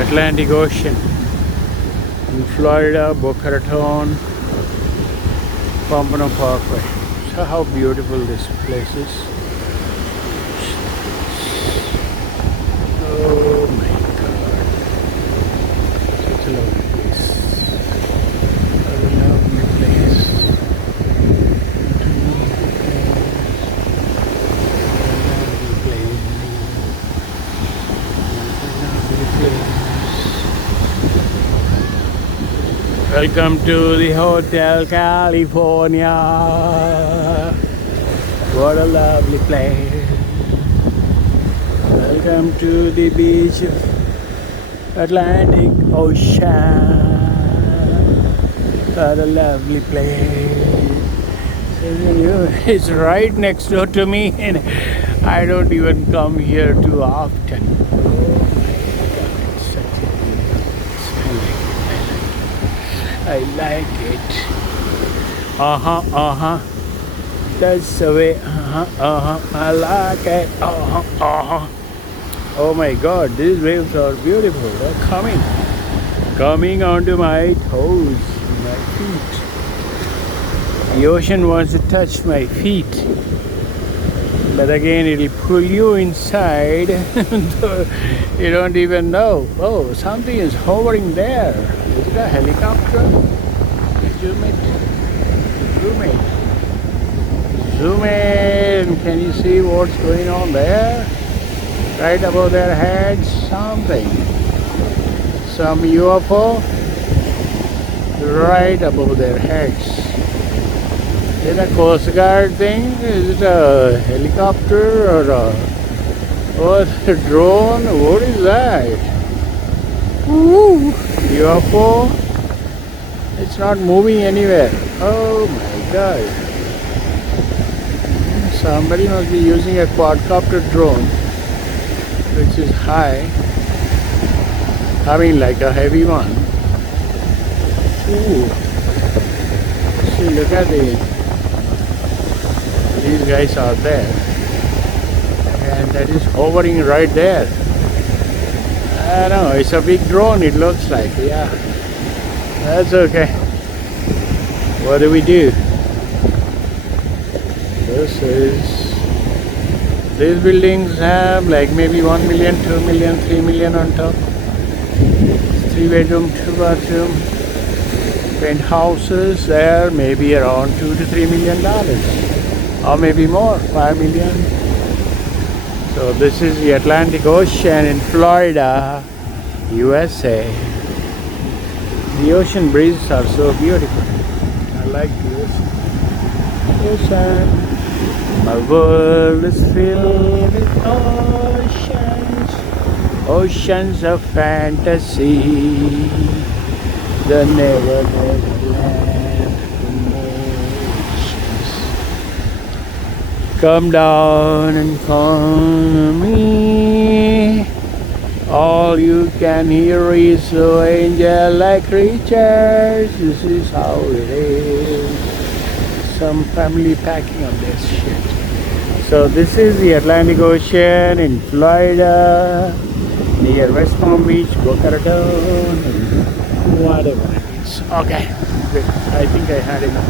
Atlantic Ocean in Florida, Boca Raton, Pompano Parkway. So how beautiful this place is. Oh my God. Such a lovely place. A lovely place. Welcome to the Hotel California. What a lovely place. Welcome to the beach of Atlantic Ocean. What a lovely place. It's right next door to me, and I don't even come here too often. I like it. That's the way. I like it. Oh my God, these waves are beautiful. They're coming onto my toes, my feet. The ocean wants to touch my feet, but again, it'll pull you inside. You don't even know. Oh, something is hovering there. Is it a helicopter? Zoom it. Zoom in. Can you see what's going on there? Right above their heads, something. Some UFO right above their heads. Is it a Coast Guard thing? Is it a helicopter or a drone? What is that? Ooh, UFO? It's not moving anywhere. Oh my God. Somebody must be using a quadcopter drone, which is high. I mean, like a heavy one. Ooh. See, look at these guys are there, and that is hovering right there. I don't know, it's a big drone, it looks like. Yeah, that's okay. What do we do? These buildings have like maybe 1 million, 2 million, 3 million on top. 3-bedroom, 2-bathroom. Penthouses there maybe around $2 to $3 million, or maybe more, 5 million. So this is the Atlantic Ocean in Florida, USA. The ocean breezes are so beautiful. I like the ocean. My world is filled with oceans of fantasy. The never land emotions. Come down and come to me. All you can hear is so angel-like creatures. This is how it is. Some family packing on this shit. So this is the Atlantic Ocean in Florida, near West Palm Beach, Boca Raton, whatever it is. Okay, good. I think I had enough.